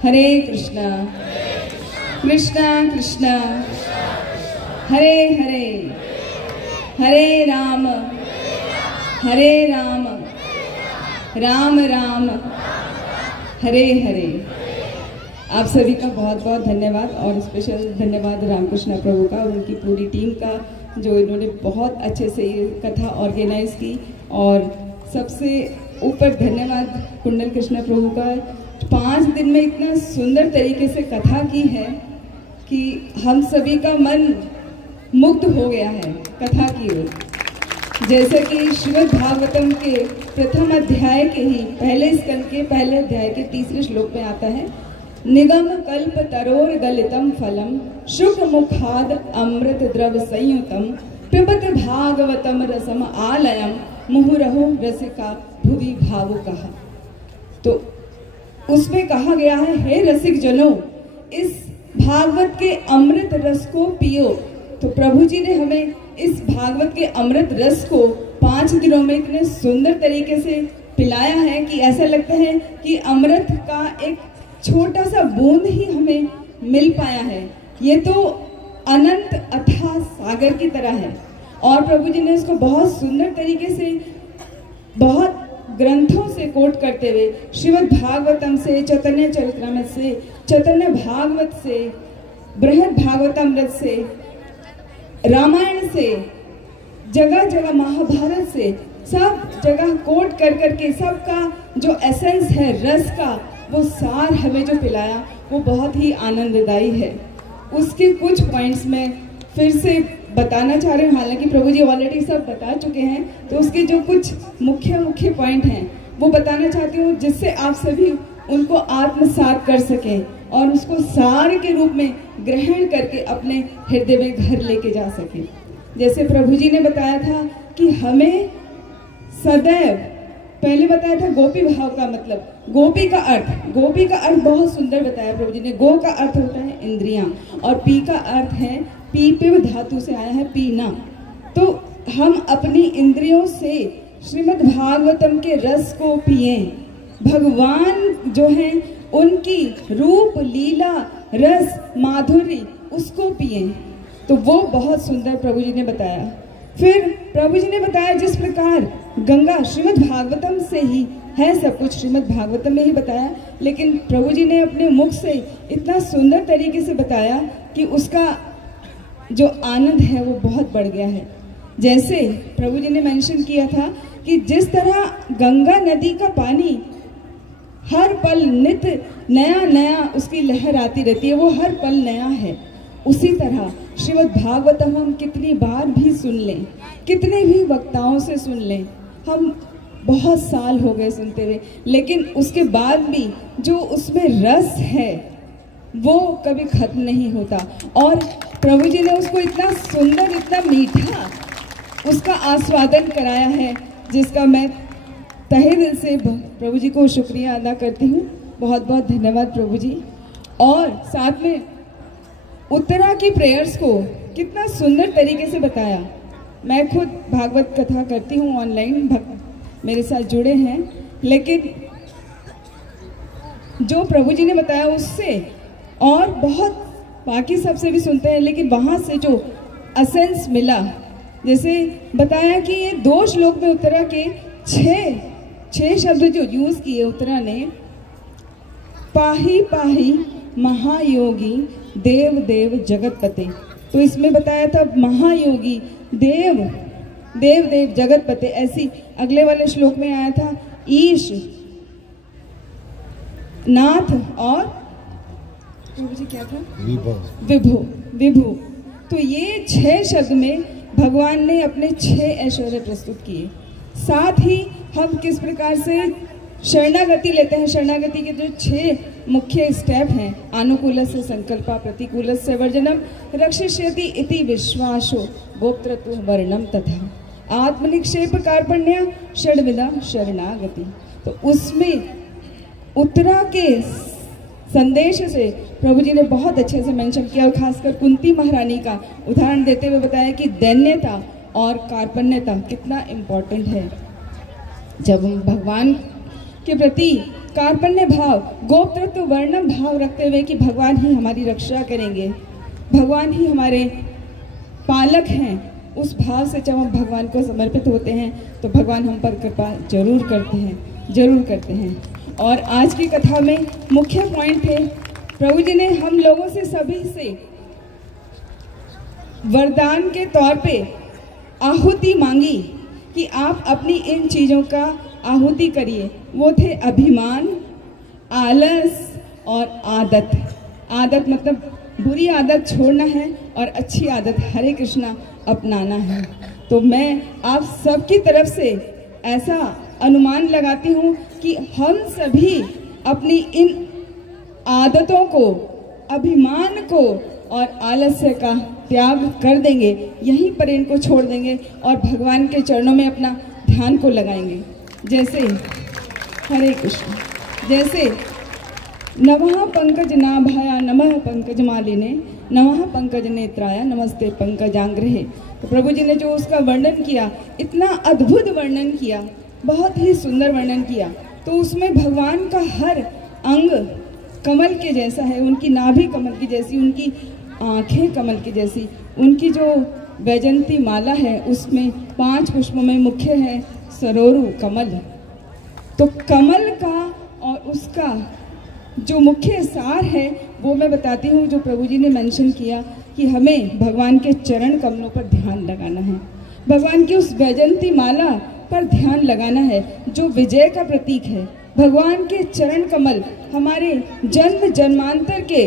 हरे कृष्णा कृष्णा कृष्णा हरे हरे, हरे राम राम राम हरे हरे। आप सभी का बहुत बहुत धन्यवाद और स्पेशल धन्यवाद रामकृष्ण प्रभु का और उनकी पूरी टीम का, जो इन्होंने बहुत अच्छे से ये कथा ऑर्गेनाइज की। और सबसे ऊपर धन्यवाद कुंडल कृष्ण प्रभु का, 5 दिन में इतना सुंदर तरीके से कथा की है कि हम सभी का मन मुग्ध हो गया है कथा की ओर। जैसे कि श्रीमद् भागवतम के प्रथम अध्याय के ही पहले स्कंद के पहले अध्याय के 3रे श्लोक में आता है, निगम कल्प तरोर गलितम फलम शुक मुखाद अमृत द्रव संयुतम पिबत भागवतम रसम आलयम मुहुरहो रसिका भुवि भावुकः। तो उसमें कहा गया है, हे रसिक जनों, इस भागवत के अमृत रस को पियो। तो प्रभु जी ने हमें इस भागवत के अमृत रस को 5 दिनों में इतने सुंदर तरीके से पिलाया है कि ऐसा लगता है कि अमृत का एक छोटा सा बूंद ही हमें मिल पाया है। ये तो अनंत अथाह सागर की तरह है। और प्रभु जी ने इसको बहुत सुंदर तरीके से, बहुत ग्रंथों से कोट करते हुए, श्रीमद् भागवतम से, चैतन्य चरितमृत से, चैतन्य भागवत से, बृहद भागवतामृत से, रामायण से, जगह जगह महाभारत से, सब जगह कोट कर करके सबका जो एसेंस है रस का, वो सार हमें जो पिलाया वो बहुत ही आनंददायी है। उसके कुछ पॉइंट्स में फिर से बताना चाह रहे हैं, हालांकि प्रभु जी ऑलरेडी सब बता चुके हैं, तो उसके जो कुछ मुख्य पॉइंट हैं वो बताना चाहती हूँ, जिससे आप सभी उनको आत्मसात कर सकें और उसको सार के रूप में ग्रहण करके अपने हृदय में घर लेके जा सकें। जैसे प्रभु जी ने बताया था कि हमें सदैव, पहले बताया था गोपी भाव का मतलब, गोपी का अर्थ बहुत सुंदर बताया प्रभु जी ने। गो का अर्थ होता है इंद्रियां और पी का अर्थ है, पी पिव धातु से आया है पीना। तो हम अपनी इंद्रियों से श्रीमद् भागवतम के रस को पिए, भगवान जो हैं उनकी रूप लीला रस माधुरी उसको पिए। तो वो बहुत सुंदर प्रभु जी ने बताया। फिर प्रभु जी ने बताया जिस प्रकार गंगा श्रीमद् भागवतम से ही है, सब कुछ श्रीमद् भागवतम में ही बताया, लेकिन प्रभु जी ने अपने मुख से इतना सुंदर तरीके से बताया कि उसका जो आनंद है वो बहुत बढ़ गया है। जैसे प्रभु जी ने मेंशन किया था कि जिस तरह गंगा नदी का पानी हर पल नित्य नया नया उसकी लहर आती रहती है, वो हर पल नया है, उसी तरह श्रीमद् भागवतम हम कितनी बार भी सुन लें, कितने भी वक्ताओं से सुन लें, हम बहुत साल हो गए सुनते हुए, लेकिन उसके बाद भी जो उसमें रस है वो कभी खत्म नहीं होता। और प्रभु जी ने उसको इतना सुंदर, इतना मीठा उसका आस्वादन कराया है, जिसका मैं तहे दिल से प्रभु जी को शुक्रिया अदा करती हूँ। बहुत बहुत धन्यवाद प्रभु जी। और साथ में उत्तरा की प्रेयर्स को कितना सुंदर तरीके से बताया। मैं खुद भागवत कथा करती हूँ, ऑनलाइन भक्त मेरे साथ जुड़े हैं, लेकिन जो प्रभु जी ने बताया उससे और बहुत बाकी सबसे भी सुनते हैं, लेकिन वहाँ से जो असेंस मिला, जैसे बताया कि ये 2 श्लोक में उत्तरा के 6 शब्द जो यूज किए उत्तरा ने, पाही पाही महायोगी देव देव जगतपते। तो इसमें बताया था महायोगी देव देव जगतपते। ऐसी अगले वाले श्लोक में आया था ईश नाथ और क्या था, विभु। तो ये 6 शब्द में भगवान ने अपने 6 ऐश्वर्य प्रस्तुत किए। साथ ही हम किस प्रकार से शरणागति लेते हैं, शरणागति के जो 6 मुख्य स्टेप हैं, अनुकूल से संकल्पा, प्रतिकूल से वर्जनम, रक्षिष्यति इति विश्वासो, गोप्त्रत्व वर्णम तथा आत्मनिक्षेप कार्पण्य षड्विधा शरणागति। तो उसमें उत्तरा के संदेश से प्रभु जी ने बहुत अच्छे से मेंशन किया, और खासकर कुंती महारानी का उदाहरण देते हुए बताया कि दैन्यता और कार्पण्यता कितना इम्पोर्टेंट है। जब हम भगवान के प्रति कार्पण्य भाव, गोप्तृत्व वर्णम भाव रखते हुए कि भगवान ही हमारी रक्षा करेंगे, भगवान ही हमारे पालक हैं, उस भाव से जब हम भगवान को समर्पित होते हैं तो भगवान हम पर कृपा जरूर करते हैं, जरूर करते हैं। और आज की कथा में मुख्य पॉइंट थे, प्रभु जी ने हम लोगों से सभी से वरदान के तौर पे आहुति मांगी कि आप अपनी इन चीज़ों का आहुति करिए। वो थे अभिमान, आलस और आदत। आदत मतलब बुरी आदत छोड़ना है और अच्छी आदत हरे कृष्णा अपनाना है। तो मैं आप सबकी तरफ से ऐसा अनुमान लगाती हूँ कि हम सभी अपनी इन आदतों को, अभिमान को और आलस्य का त्याग कर देंगे, यहीं पर इनको छोड़ देंगे और भगवान के चरणों में अपना ध्यान को लगाएंगे। जैसे हरे कृष्ण, जैसे नमः पंकज नाभाया नमः पंकज मालिने नमः पंकज नेत्राया नमस्ते पंकजांग्रहे। तो प्रभु जी ने जो उसका वर्णन किया, इतना अद्भुत वर्णन किया, बहुत ही सुंदर वर्णन किया। तो उसमें भगवान का हर अंग कमल के जैसा है, उनकी नाभि कमल की जैसी, उनकी आंखें कमल की जैसी, उनकी जो वैजंती माला है उसमें 5 पुष्पों में मुख्य है सरोरु कमल। तो कमल का और उसका जो मुख्य सार है वो मैं बताती हूँ, जो प्रभु जी ने मेंशन किया कि हमें भगवान के चरण कमलों पर ध्यान लगाना है, भगवान की उस वैजंती माला पर ध्यान लगाना है जो विजय का प्रतीक है। भगवान के चरण कमल हमारे जन्म जन्मांतर के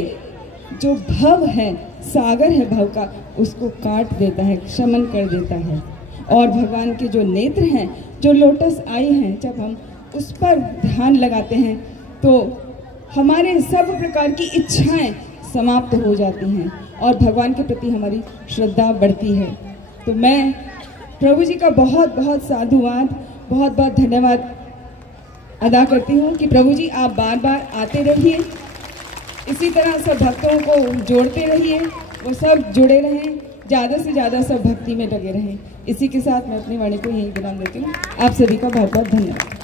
जो भव है, सागर है भव का, उसको काट देता है, शमन कर देता है। और भगवान के जो नेत्र हैं, जो लोटस आई हैं, जब हम उस पर ध्यान लगाते हैं तो हमारे सब प्रकार की इच्छाएं समाप्त हो जाती हैं और भगवान के प्रति हमारी श्रद्धा बढ़ती है। तो मैं प्रभु जी का बहुत बहुत साधुवाद, बहुत बहुत धन्यवाद अदा करती हूँ कि प्रभु जी आप बार बार आते रहिए, इसी तरह सब भक्तों को जोड़ते रहिए, वो सब जुड़े रहें, ज़्यादा से ज़्यादा सब भक्ति में लगे रहें। इसी के साथ मैं अपनी वाणी को यहीं विराम देती हूँ। आप सभी का बहुत बहुत धन्यवाद।